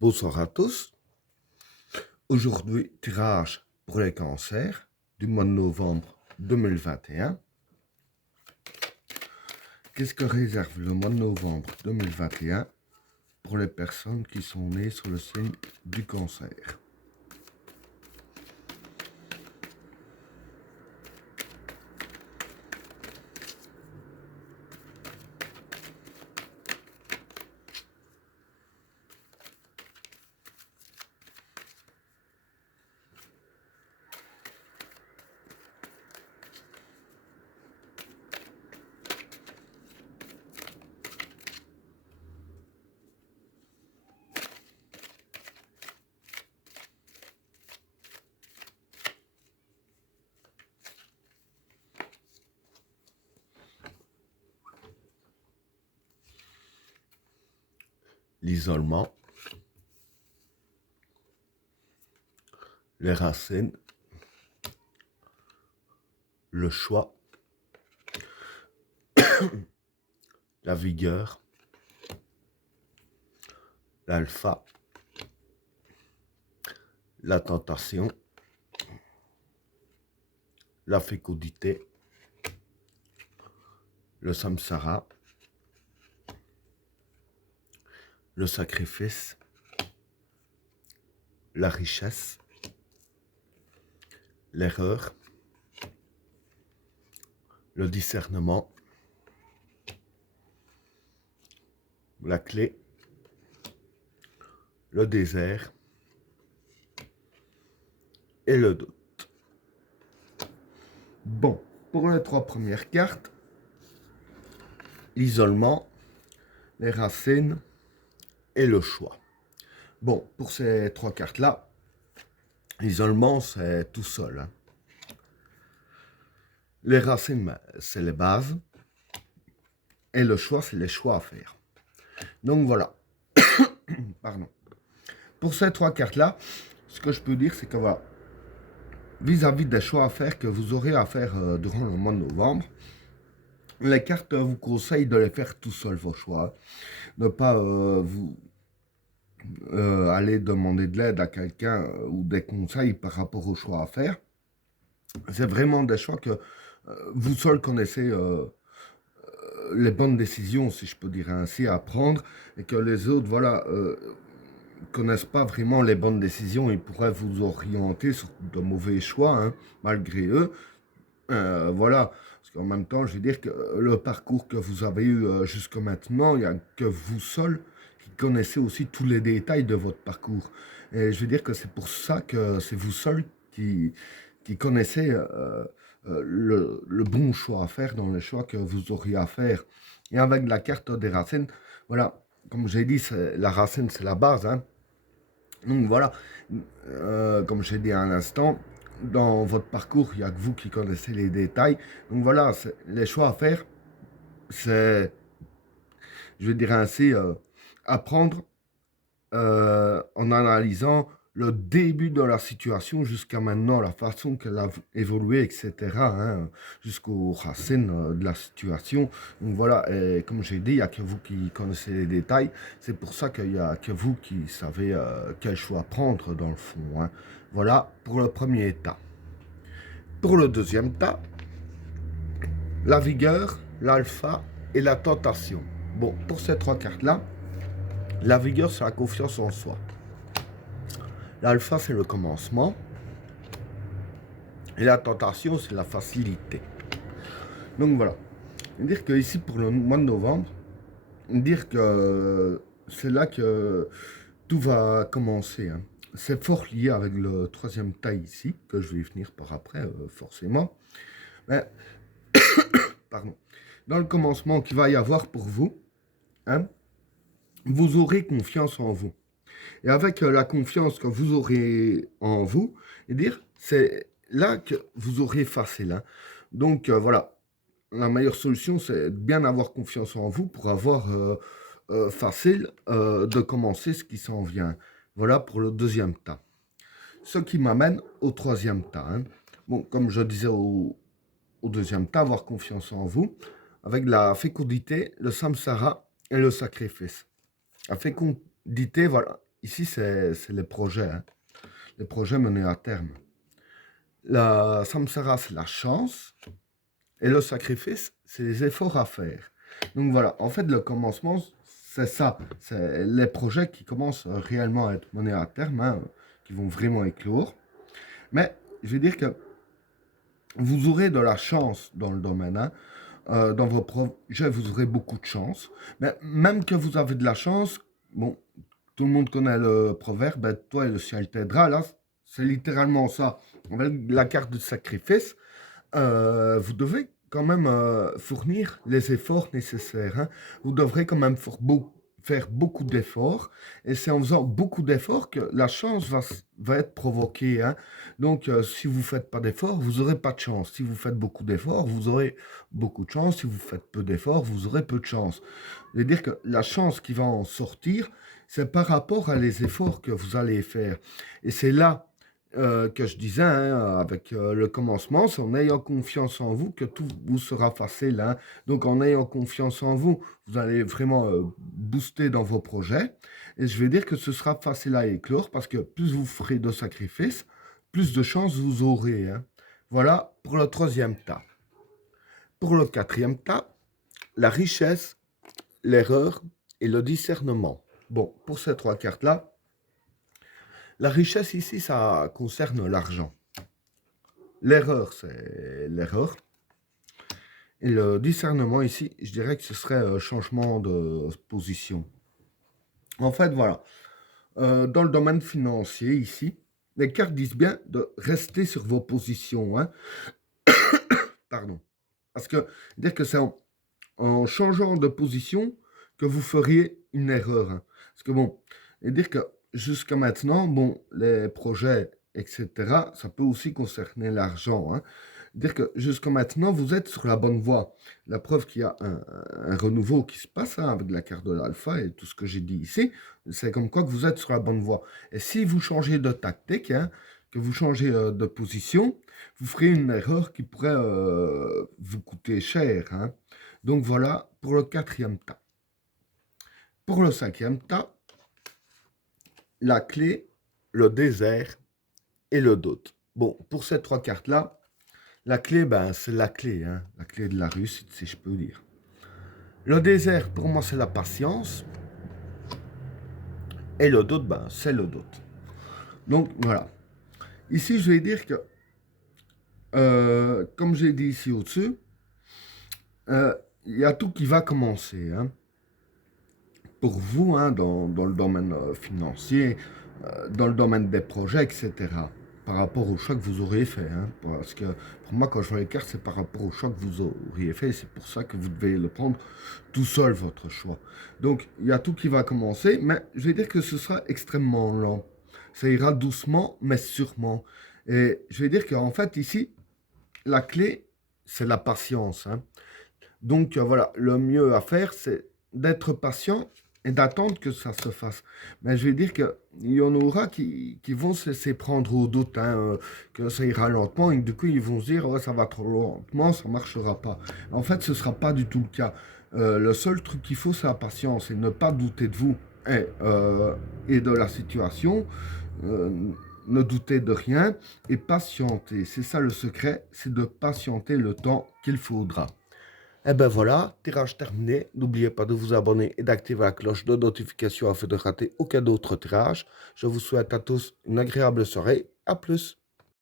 Bonsoir à tous. Aujourd'hui, tirage pour les cancers du mois de novembre 2021. Qu'est-ce que réserve le mois de novembre 2021 pour les personnes qui sont nées sur le signe du cancer? L'isolement, les racines, le choix, la vigueur, l'alpha, la tentation, la fécondité, le samsara, le sacrifice, la richesse, l'erreur, le discernement, la clé, le désert et le doute. Bon, pour les trois premières cartes, l'isolement, les racines et le choix. Bon, pour ces trois cartes-là, l'isolement, c'est tout seul. Hein. Les racines, c'est les bases. Et le choix, c'est les choix à faire. Donc voilà. Pardon. Pour ces trois cartes-là, ce que je peux dire, c'est que voilà, vis-à-vis des choix à faire que vous aurez à faire durant le mois de novembre, les cartes vous conseillent de les faire tout seul, vos choix. Ne pas vous aller demander de l'aide à quelqu'un ou des conseils par rapport aux choix à faire. C'est vraiment des choix que vous seul connaissez les bonnes décisions, si je peux dire ainsi, à prendre, et que les autres, voilà, connaissent pas vraiment les bonnes décisions. Ils pourraient vous orienter sur de mauvais choix, hein, malgré eux. Voilà, parce qu'en même temps, je veux dire que le parcours que vous avez eu jusqu'à maintenant, il n'y a que vous seul qui connaissez aussi tous les détails de votre parcours. Et je veux dire que c'est pour ça que c'est vous seul qui connaissez le bon choix à faire dans les choix que vous auriez à faire. Et avec la carte des racines, voilà, comme j'ai dit, la racine, c'est la base. Hein. Donc voilà, comme j'ai dit à l'instant, dans votre parcours, il n'y a que vous qui connaissez les détails. Donc voilà, les choix à faire, c'est, je vais dire ainsi, apprendre en analysant le début de la situation jusqu'à maintenant, la façon qu'elle a évolué, etc., hein, jusqu'aux racines de la situation. Donc voilà, et comme j'ai dit, il n'y a que vous qui connaissez les détails. C'est pour ça qu'il n'y a que vous qui savez quel choix prendre dans le fond. Hein. Voilà pour le premier tas. Pour le deuxième tas, la vigueur, l'alpha et la tentation. Bon, pour ces trois cartes-là, la vigueur, c'est la confiance en soi. L'alpha, c'est le commencement. Et la tentation, c'est la facilité. Donc voilà. Dire que ici, pour le mois de novembre, dire que c'est là que tout va commencer. Hein. C'est fort lié avec le troisième tas ici, que je vais y venir par après, forcément. Mais, pardon. Dans le commencement qu'il va y avoir pour vous, hein, vous aurez confiance en vous. Et avec la confiance que vous aurez en vous, et dire, c'est là que vous aurez facile. Hein. Donc voilà, la meilleure solution, c'est de bien avoir confiance en vous pour avoir facile de commencer ce qui s'en vient. Voilà pour le deuxième tas. Ce qui m'amène au troisième tas. Hein. Bon, comme je disais au deuxième tas, avoir confiance en vous, avec la fécondité, le samsara et le sacrifice. La fécondité, voilà, ici, c'est les projets, hein, les projets menés à terme. La samsara, c'est la chance, et le sacrifice, c'est les efforts à faire. Donc voilà, en fait, le commencement, c'est ça. C'est les projets qui commencent réellement à être menés à terme, hein, qui vont vraiment éclore. Mais je veux dire que vous aurez de la chance dans le domaine, hein. Dans vos projets, vous aurez beaucoup de chance. Mais même que vous avez de la chance, bon, tout le monde connaît le proverbe, ben, toi et le ciel t'aidera. Là, c'est littéralement ça. Avec la carte de sacrifice, vous devez quand même fournir les efforts nécessaires, hein. Vous devrez quand même faire beaucoup d'efforts. Et c'est en faisant beaucoup d'efforts que la chance va être provoquée, hein. Donc, si vous ne faites pas d'efforts, vous n'aurez pas de chance. Si vous faites beaucoup d'efforts, vous aurez beaucoup de chance. Si vous faites peu d'efforts, vous aurez peu de chance. Je veux dire que la chance qui va en sortir, c'est par rapport à les efforts que vous allez faire. Et c'est là que je disais, hein, avec le commencement, c'est en ayant confiance en vous que tout vous sera facile, hein. Donc, en ayant confiance en vous, vous allez vraiment booster dans vos projets. Et je vais dire que ce sera facile à éclore parce que plus vous ferez de sacrifices, plus de chances vous aurez, hein. Voilà pour le troisième tas. Pour le quatrième tas, la richesse, l'erreur et le discernement. Bon, pour ces trois cartes-là, la richesse ici, ça concerne l'argent. L'erreur, c'est l'erreur. Et le discernement ici, je dirais que ce serait un changement de position. En fait, voilà. Dans le domaine financier ici, les cartes disent bien de rester sur vos positions, hein. Pardon. Parce que dire que c'est en changeant de position que vous feriez une erreur, hein. Parce que bon, et dire que jusqu'à maintenant, bon, les projets, etc., ça peut aussi concerner l'argent, hein. Dire que jusqu'à maintenant, vous êtes sur la bonne voie. La preuve qu'il y a un renouveau qui se passe, hein, avec la carte de l'alpha et tout ce que j'ai dit ici, c'est comme quoi que vous êtes sur la bonne voie. Et si vous changez de tactique, hein, que vous changez de position, vous ferez une erreur qui pourrait vous coûter cher, hein. Donc voilà pour le quatrième tas. Pour le cinquième tas, la clé, le désert et le doute. Bon, pour ces trois cartes-là, la clé, ben, c'est la clé, hein, la clé de la réussite, si je peux dire. Le désert, pour moi, c'est la patience. Et le doute, ben, c'est le doute. Donc voilà. Ici, je vais dire que, comme j'ai dit ici au-dessus, il y a tout qui va commencer, hein. Pour vous, hein, dans le domaine financier, dans le domaine des projets, etc. Par rapport au choix que vous auriez fait, hein. Parce que pour moi, quand je vois les cartes, c'est par rapport au choix que vous auriez fait. C'est pour ça que vous devez le prendre tout seul, votre choix. Donc, il y a tout qui va commencer, mais je vais dire que ce sera extrêmement lent. Ça ira doucement, mais sûrement. Et je vais dire qu'en fait, ici, la clé, c'est la patience, hein. Donc, voilà, le mieux à faire, c'est d'être patient et d'attendre que ça se fasse. Mais je vais dire qu'il y en aura qui vont se laisser prendre au doute, hein, que ça ira lentement, et que du coup, ils vont se dire, ouais, ça va trop lentement, ça ne marchera pas. En fait, ce ne sera pas du tout le cas. Le seul truc qu'il faut, c'est la patience et ne pas douter de vous et de la situation. Euh, ne doutez de rien et patienter. C'est ça le secret, c'est de patienter le temps qu'il faudra. Et ben voilà, tirage terminé. N'oubliez pas de vous abonner et d'activer la cloche de notification afin de rater aucun autre tirage. Je vous souhaite à tous une agréable soirée. À plus.